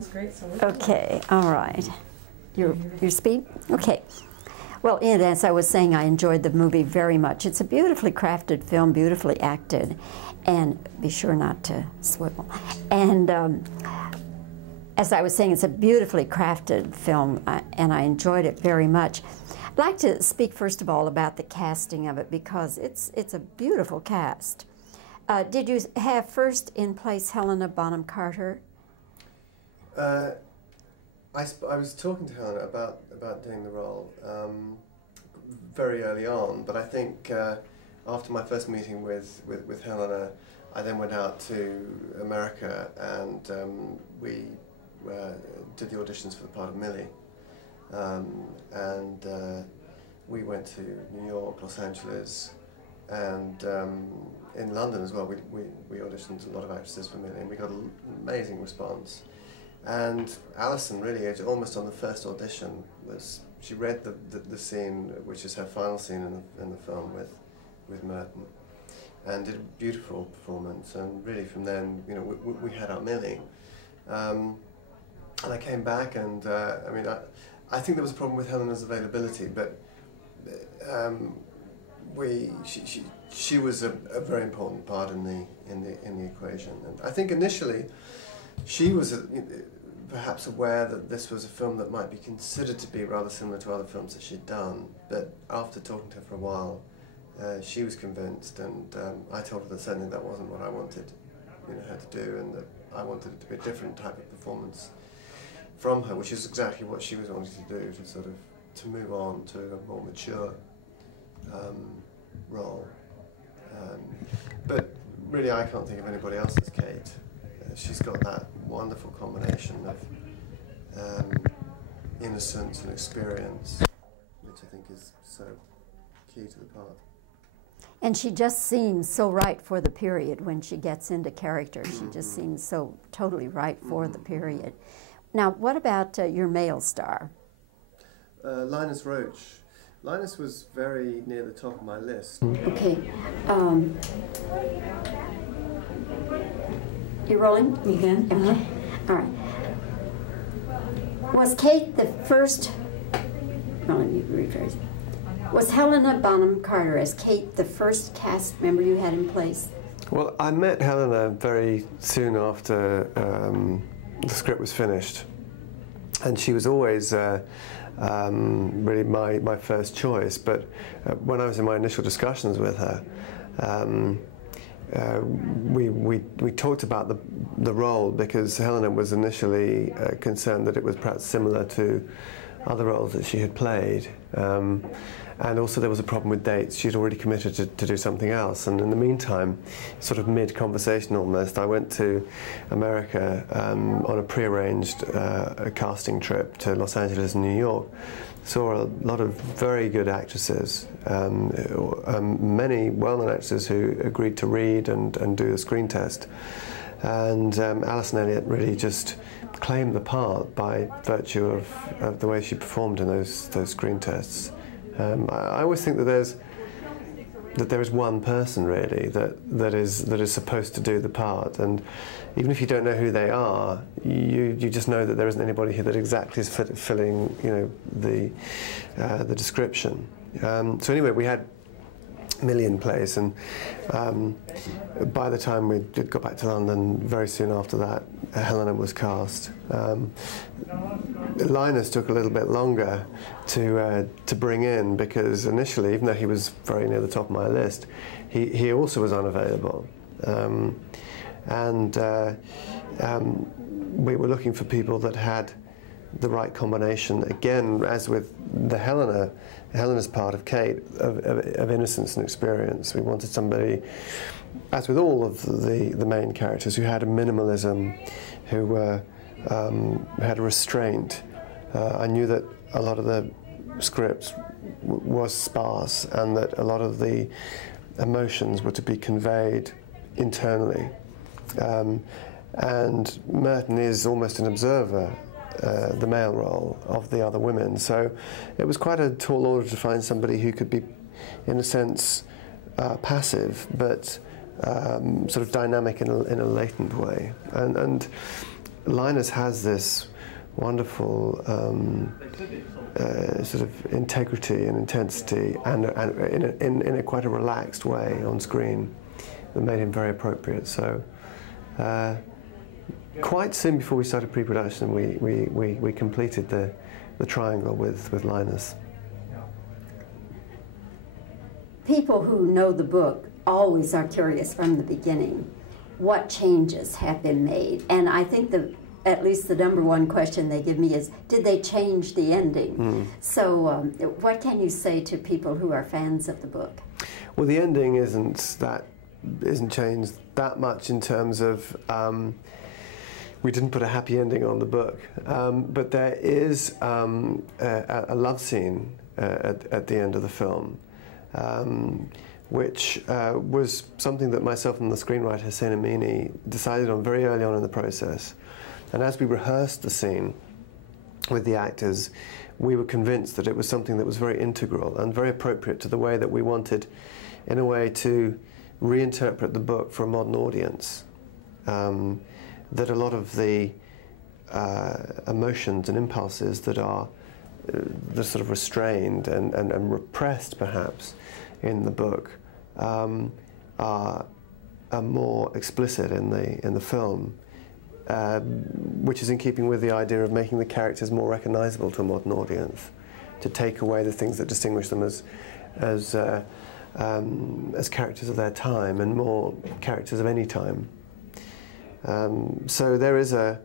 That's great. So Okay, all right. Your speed? Okay. Well, and as I was saying, I enjoyed the movie very much. It's a beautifully crafted film, beautifully acted, and be sure not to swivel. And as I was saying, it's a beautifully crafted film, and I enjoyed it very much. I'd like to speak first of all about the casting of it, because it's a beautiful cast. Did you have first in place Helena Bonham Carter? I was talking to Helena about doing the role very early on, but I think after my first meeting with Helena, I then went out to America and we did the auditions for the part of Millie, and we went to New York, Los Angeles, and in London as well. We auditioned a lot of actresses for Millie, and we got an amazing response. And Alison, really, almost on the first audition, she read the scene, which is her final scene in the film with Merton, and did a beautiful performance. And really, from then, you know, we had our Millie. And I came back, and I mean, I think there was a problem with Helena's availability, but she was a very important part in the equation. And I think initially, she was perhaps aware that this was a film that might be considered to be rather similar to other films that she'd done, but after talking to her for a while, she was convinced, and I told her that certainly that wasn't what I wanted, you know, her to do, and that I wanted it to be a different type of performance from her, which is exactly what she was wanting to do, to move on to a more mature role. But really, I can't think of anybody else as Kate. She's got that wonderful combination of innocence and experience, which I think is so key to the part. And she just seems so right for the period when she gets into character. She just seems so totally right for the period. Now, what about your male star? Linus Roach. Linus was very near the top of my list. Okay. You rolling? You can. Okay. All right. Was Kate the first? No, let me rephrase. Was Helena Bonham Carter as Kate the first cast member you had in place? Well, I met Helena very soon after the script was finished, and she was always really my first choice. But when I was in my initial discussions with her, we talked about the role, because Helena was initially concerned that it was perhaps similar to other roles that she had played, and also there was a problem with dates. She'd already committed to do something else, and in the meantime, sort of mid-conversation almost, I went to America on a pre-arranged casting trip to Los Angeles and New York. Saw a lot of very good actresses, many well-known actresses who agreed to read and do a screen test. And Alison Elliott really just claimed the part by virtue of the way she performed in those screen tests. I always think that there is one person really that is supposed to do the part, and even if you don't know who they are, you just know that there isn't anybody here that exactly is filling, you know, the description. So anyway, we had Millie in place, and by the time we got back to London, very soon after that, Helena was cast. Linus took a little bit longer to bring in, because initially, even though he was very near the top of my list, he also was unavailable, and we were looking for people that had the right combination. Again, as with the Helena's part of Kate, of innocence and experience. We wanted somebody, as with all of the main characters, who had a minimalism, who had a restraint. I knew that a lot of the script was sparse, and that a lot of the emotions were to be conveyed internally. And Merton is almost an observer, the male role of the other women. So it was quite a tall order to find somebody who could be, in a sense, passive, but sort of dynamic in a latent way. And Linus has this wonderful sort of integrity and intensity, and in a quite a relaxed way on screen that made him very appropriate. So quite soon before we started pre-production, we completed the triangle with Linus. People who know the book always are curious from the beginning what changes have been made, and I think at least the number one question they give me is, did they change the ending? So what can you say to people who are fans of the book? Well, the ending isn't changed that much in terms of we didn't put a happy ending on the book, but there is a love scene at the end of the film, which was something that myself and the screenwriter Hussein Amini decided on very early on in the process. And as we rehearsed the scene with the actors, we were convinced that it was something that was very integral and very appropriate to the way that we wanted, in a way, to reinterpret the book for a modern audience. That a lot of the emotions and impulses that are sort of restrained and repressed, perhaps, in the book are more explicit in the film. Which is in keeping with the idea of making the characters more recognizable to a modern audience, to take away the things that distinguish them as characters of their time and more characters of any time. So there is the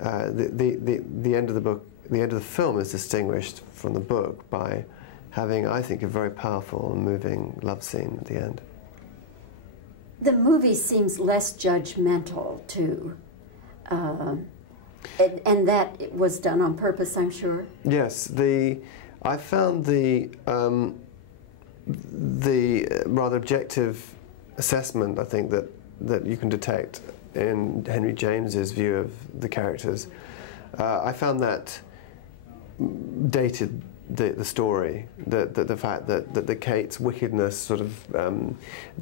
end of the book, the end of the film is distinguished from the book by having, I think, a very powerful and moving love scene at the end. The movie seems less judgmental too. And that was done on purpose, I'm sure. Yes, I found the rather objective assessment, I think, that you can detect in Henry James's view of the characters. I found that dated the story, the fact that Kate's wickedness sort of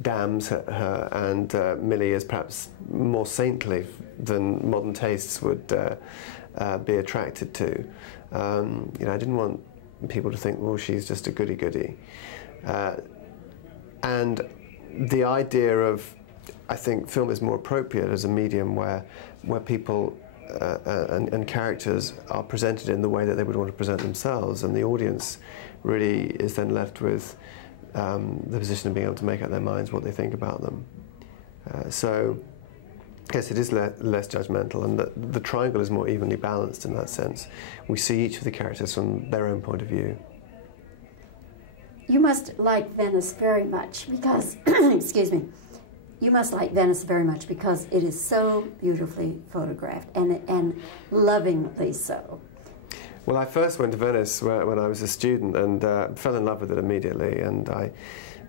damns her, and Millie is perhaps more saintly than modern tastes would be attracted to. You know, I didn't want people to think, well, she's just a goody-goody. And the idea of, I think, film is more appropriate as a medium where people and characters are presented in the way that they would want to present themselves, and the audience really is then left with the position of being able to make up their minds what they think about them. So, yes, it is less judgmental, and the triangle is more evenly balanced in that sense. We see each of the characters from their own point of view. You must like Venice very much because, excuse me, you must like Venice very much because it is so beautifully photographed and lovingly so. Well, I first went to Venice when I was a student and fell in love with it immediately, and I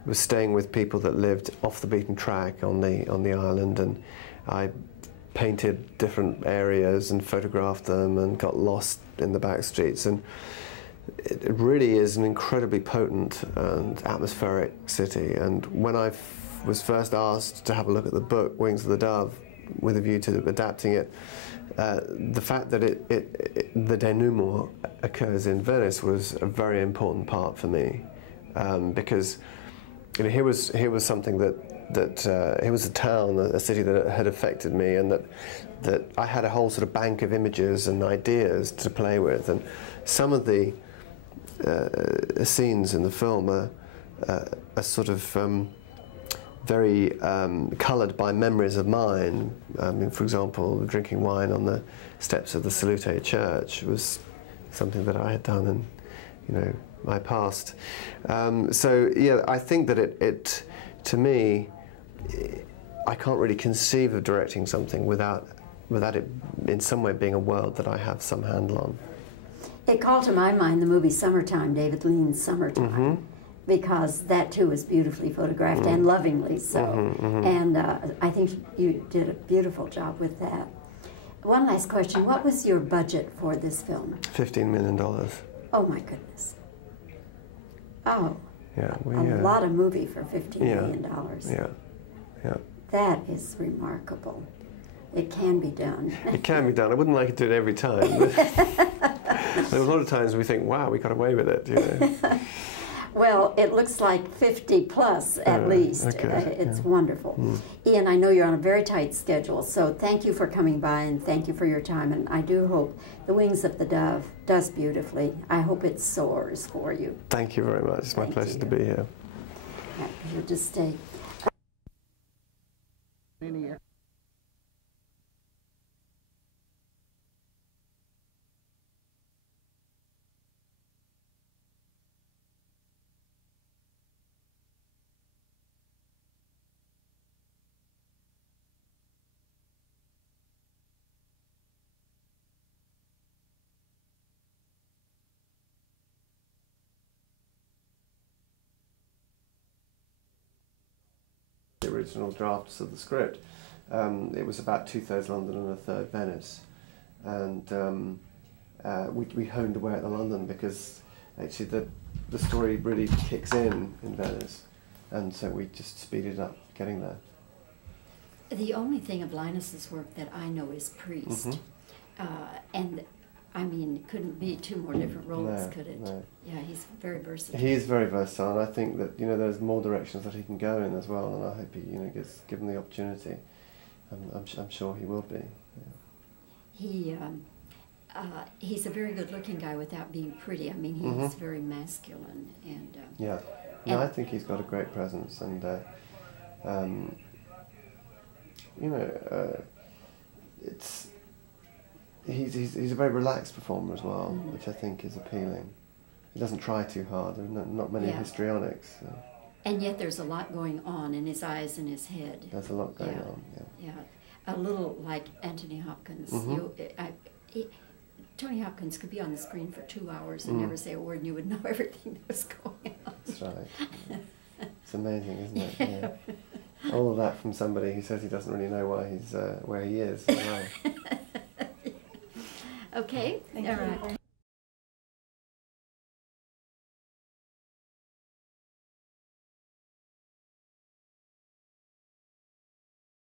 was staying with people that lived off the beaten track on the island, and I painted different areas and photographed them and got lost in the back streets, and it really is an incredibly potent and atmospheric city. And when I was first asked to have a look at the book Wings of the Dove with a view to adapting it, the fact that the denouement occurs in Venice was a very important part for me, because you know, here was something here was a town, a city that had affected me, and that I had a whole sort of bank of images and ideas to play with, and some of the scenes in the film are sort of very coloured by memories of mine. I mean, for example, drinking wine on the steps of the Salute Church was something that I had done in, you know, my past. So yeah, I think that it to me, I can't really conceive of directing something without it in some way being a world that I have some handle on. It called to my mind the movie Summertime, David Lean's Summertime. Mm-hmm. Because that too was beautifully photographed and lovingly so. Mm-hmm, mm-hmm. And I think you did a beautiful job with that. One last question, what was your budget for this film? $15 million. Oh my goodness. Oh, yeah, a lot of movie for $15 million. Yeah, yeah. That is remarkable. It can be done. It can be done. I wouldn't like to do it every time. But there are a lot of times we think, wow, we got away with it, you know. Well, it looks like 50 plus at least. Okay, It's wonderful. Ian, I know you're on a very tight schedule, so thank you for coming by and thank you for your time. And I do hope The Wings of the Dove does beautifully. I hope it soars for you. Thank you very much. It's my pleasure to be here. You'll just stay. The original drafts of the script. It was about 2/3 London and 1/3 Venice, and we honed away at the London because actually the story really kicks in Venice, and so we just speeded up getting there. The only thing of Linus's work that I know is priest, and I mean, it couldn't be two more different roles, could it? No. Yeah, he's very versatile. He is very versatile, and I think that there's more directions that he can go in as well, and I hope he gets given the opportunity. I'm sure he will be. Yeah. He's a very good-looking guy without being pretty. I mean, he's very masculine and. Yeah, no, I think he's got a great presence, and it's. He's a very relaxed performer as well, which I think is appealing. He doesn't try too hard. There are not many histrionics. So. And yet there's a lot going on in his eyes and his head. There's a lot going on, Yeah, a little like Anthony Hopkins. Tony Hopkins could be on the screen for 2 hours and never say a word, and you would know everything that was going on. That's right. It's amazing, isn't it? Yeah. All of that from somebody who says he doesn't really know why he's where he is. Wow. Okay. All right.